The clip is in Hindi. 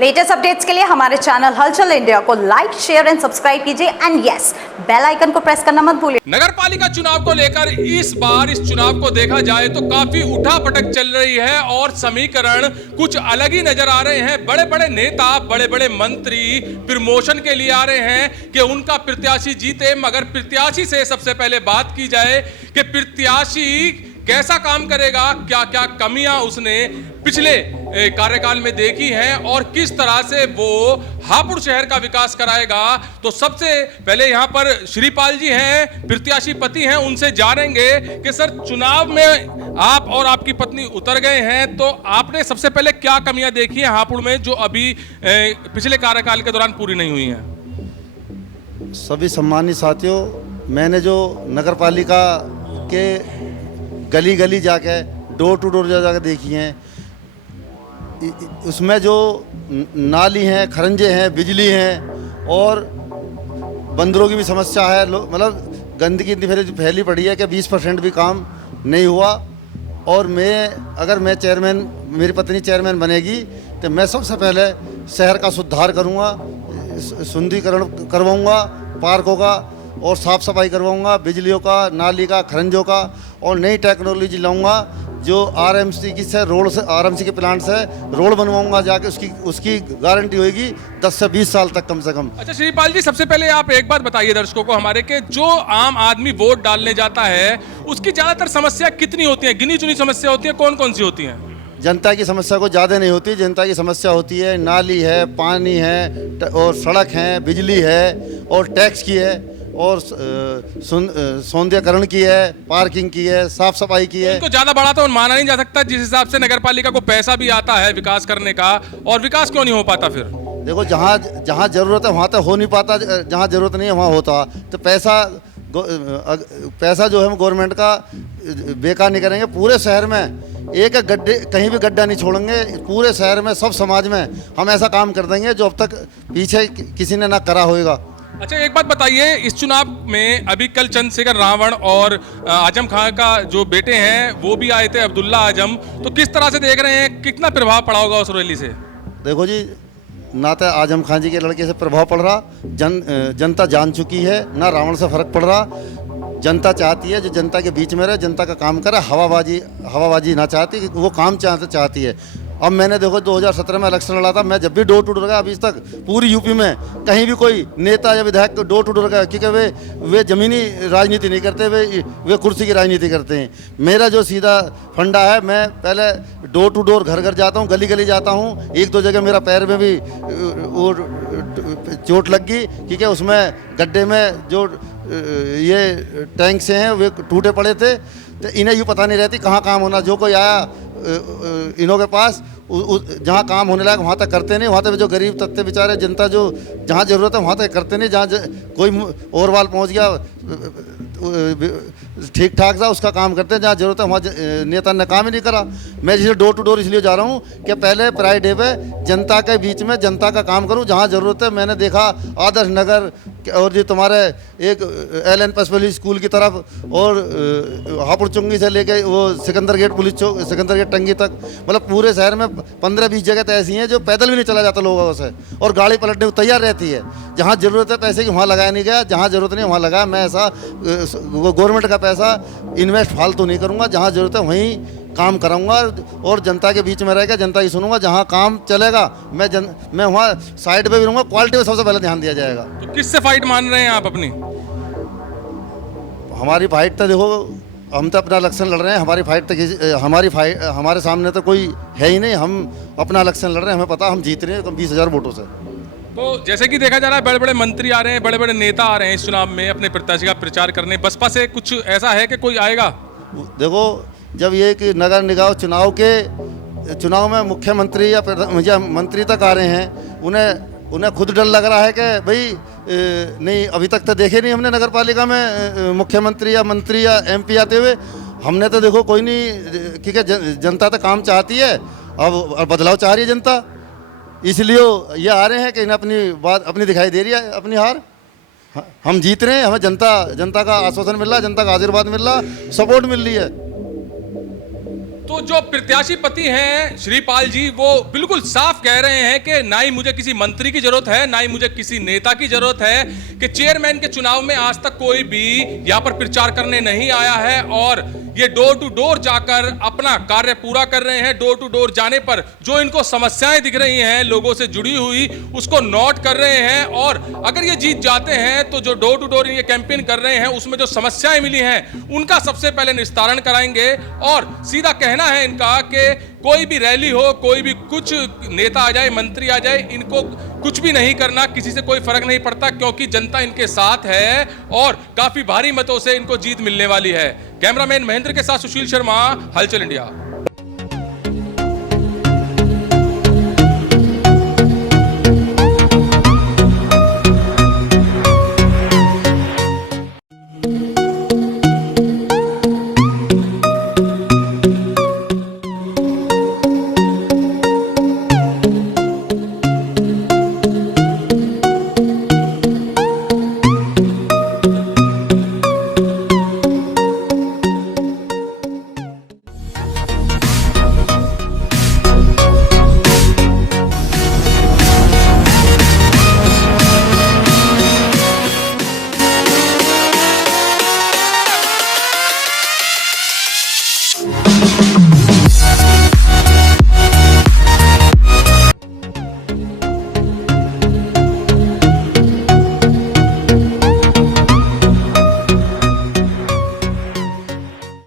लेटेस्ट अपडेट्स के लिए हमारे चैनल हलचल इंडिया को लाइक, शेयर एंड सब्सक्राइब कीजिए एंड यस, बेल आइकन को प्रेस करना मत भूलिए। नगर पालिका चुनाव को लेकर इस बार इस चुनाव को देखा जाए तो काफी उठापटक चल रही है और समीकरण कुछ अलग ही नजर आ रहे हैं। बड़े बड़े नेता, बड़े बड़े मंत्री प्रमोशन के लिए आ रहे हैं कि उनका प्रत्याशी जीते, मगर प्रत्याशी से सबसे पहले बात की जाए कि प्रत्याशी कैसा काम करेगा, क्या क्या कमियां उसने पिछले कार्यकाल में देखी हैं और किस तरह से वो हापुड़ शहर का विकास कराएगा। तो सबसे पहले यहाँ पर श्रीपाल जी हैं, प्रत्याशी पति हैं, उनसे जानेंगे कि सर चुनाव में आप और आपकी पत्नी उतर गए हैं, तो आपने सबसे पहले क्या कमियां देखी हैं हापुड़ में जो अभी पिछले कार्यकाल के दौरान पूरी नहीं हुई हैं? सभी सम्मानित साथियों, मैंने जो नगर पालिका के गली गली जाके डोर टू डोर जाकर देखी हैं, उसमें जो नाली हैं, खरंजे हैं, बिजली हैं और बंदरों की भी समस्या है। मतलब गंदगी इतनी फैली पड़ी है कि 20% भी काम नहीं हुआ। और अगर मैं चेयरमैन, मेरी पत्नी चेयरमैन बनेगी तो मैं सबसे पहले शहर का सुधार करूँगा, सुंदरीकरण करवाऊँगा, पार्कों का और साफ़ सफाई करवाऊँगा, बिजलियों का, नाली का, खरंजों का, और नई टेक्नोलॉजी लाऊँगा। जो आरएमसी के प्लांट से रोड बनवाऊंगा जाके, उसकी गारंटी होगी 10 से 20 साल तक कम से कम। अच्छा श्रीपाल जी, सबसे पहले आप एक बात बताइए दर्शकों को हमारे के जो आम आदमी वोट डालने जाता है उसकी ज्यादातर समस्या कितनी होती है? गिनी चुनी समस्या होती है, कौन कौन सी होती है? जनता की समस्या को ज़्यादा नहीं होती। जनता की समस्या होती है नाली है, पानी है और सड़क है, बिजली है और टैक्स की है और सौंदर्यकरण की है, पार्किंग की है, साफ सफाई की है। इनको ज्यादा बड़ा तो माना नहीं जा सकता जिस हिसाब से नगर पालिका को पैसा भी आता है विकास करने का, और विकास क्यों नहीं हो पाता? फिर देखो, जहाँ जरूरत है वहाँ तो हो नहीं पाता, जहाँ जरूरत नहीं है वहाँ होता। तो पैसा जो है हम गवर्नमेंट का बेकार नहीं करेंगे। पूरे शहर में एक गड्ढे, कहीं भी गड्ढा नहीं छोड़ेंगे। पूरे शहर में, सब समाज में हम ऐसा काम कर देंगे जो अब तक पीछे किसी ने ना करा होगा। अच्छा एक बात बताइए, इस चुनाव में अभी कल चंद्रशेखर रावण और आजम खान का जो बेटे हैं वो भी आए थे, अब्दुल्ला आजम, तो किस तरह से देख रहे हैं, कितना प्रभाव पड़ा होगा उस रैली से? देखो जी, ना तो आजम खान जी के लड़के से प्रभाव पड़ रहा, जनता जान चुकी है, ना रावण से फर्क पड़ रहा। जनता चाहती है जो जनता के बीच में रहे, जनता का काम करे, हवाबाजी ना चाहती, वो काम चाहती है। अब मैंने देखो 2017 में इलेक्शन लड़ा था, मैं जब भी डोर टू डोर गया, अभी तक पूरी यूपी में कहीं भी कोई नेता या विधायक डोर टू डोर गया, क्योंकि वे जमीनी राजनीति नहीं करते, वे कुर्सी की राजनीति करते हैं। मेरा जो सीधा फंडा है, मैं पहले डोर टू डोर, घर घर जाता हूँ, गली गली जाता हूँ। एक दो जगह मेरा पैर में भी वो चोट लग गई, क्योंकि उसमें गड्ढे में जो ये टैंक से हैं वे टूटे पड़े थे। तो इन्हें यूँ पता नहीं रहती कहाँ काम होना। जो कोई आया इन्हों के पास, जहाँ काम होने लगा वहाँ तक करते नहीं। वहाँ तक जो गरीब तत्ते बेचारे, जनता जो जहाँ ज़रूरत है वहाँ तक करते नहीं। जहाँ कोई और वाल पहुँच गया ठीक ठाक था, उसका काम करते हैं। जहाँ जरूरत है वहाँ नेता ने काम ही नहीं करा। मैं जैसे डोर टू डोर इसलिए जा रहा हूँ कि पहले प्राइड डे पे जनता के बीच में जनता का काम करूँ जहाँ ज़रूरत है। मैंने देखा आदर्श नगर और जो तुम्हारे एक LN पसपली स्कूल की तरफ और हापुड़ चुंगी से लेके वो सिकंदर गेट पुलिस चौक, सिकंदर गेट टंगी तक, मतलब पूरे शहर में 15-20 जगह तो ऐसी हैं जो पैदल भी नहीं चला जाता लोगों से, और गाड़ी पलटने को तैयार रहती है। जहाँ ज़रूरत है पैसे की वहाँ लगाया नहीं गया, जहाँ ज़रूरत नहीं वहाँ लगाया। मैं ऐसा गवर्नमेंट का पैसा इन्वेस्ट फालतू नहीं करूँगा। जहाँ ज़रूरत है वहीं काम कराऊंगा और जनता के बीच में रहेगा, जनता की सुनूंगा। जहाँ काम चलेगा मैं वहाँ साइड पे भी रहूँगा। क्वालिटी पे सबसे पहले ध्यान दिया जाएगा। तो किससे फाइट मान रहे हैं आप अपनी? हमारी फाइट तो देखो, हम तो अपना इलेक्शन लड़ रहे हैं। हमारी फाइट हमारे सामने तो कोई है ही नहीं। हम अपना इलेक्शन लड़ रहे हैं, हमें पता हम जीत रहे हैं 20,000 वोटों से। तो जैसे कि देखा जा रहा है, बड़े बड़े मंत्री आ रहे हैं, बड़े बड़े नेता आ रहे हैं इस चुनाव में अपने प्रत्याशी का प्रचार करने। बसपा से कुछ ऐसा है कि कोई आएगा? देखो, जब ये कि नगर निगम चुनाव में मुख्यमंत्री या मंत्री तक आ रहे हैं, उन्हें खुद डर लग रहा है कि भाई नहीं, अभी तक तो देखे नहीं हमने नगर पालिका में मुख्यमंत्री या मंत्री या MP आते हुए। हमने तो देखो कोई नहीं, क्योंकि जनता तो काम चाहती है, अब बदलाव चाह रही है जनता, इसलिए ये आ रहे हैं कि इन्हें अपनी बात अपनी दिखाई दे रही है, अपनी हार। हम जीत रहे हैं, हमें जनता का आश्वासन मिल रहा है, जनता का आशीर्वाद मिल रहा, सपोर्ट मिल रही है। तो जो प्रत्याशी पति हैं श्रीपाल जी, वो बिल्कुल साफ कह रहे हैं कि ना ही मुझे किसी मंत्री की जरूरत है, ना ही मुझे किसी नेता की जरूरत है, कि चेयरमैन के चुनाव में आज तक कोई भी यहां पर प्रचार करने नहीं आया है और ये डोर टू डोर जाकर अपना कार्य पूरा कर रहे हैं। डोर टू डोर जाने पर जो इनको समस्याएं दिख रही हैं लोगों से जुड़ी हुई, उसको नोट कर रहे हैं और अगर ये जीत जाते हैं तो जो डोर टू डोर ये कैंपेन कर रहे हैं उसमें जो समस्याएं मिली हैं उनका सबसे पहले निस्तारण कराएंगे। और सीधा कहना है इनका कि कोई भी रैली हो, कोई भी कुछ नेता आ जाए, मंत्री आ जाए, इनको कुछ भी नहीं करना, किसी से कोई फर्क नहीं पड़ता, क्योंकि जनता इनके साथ है और काफी भारी मतों से इनको जीत मिलने वाली है। कैमरामैन महेंद्र के साथ सुशील शर्मा, हलचल इंडिया।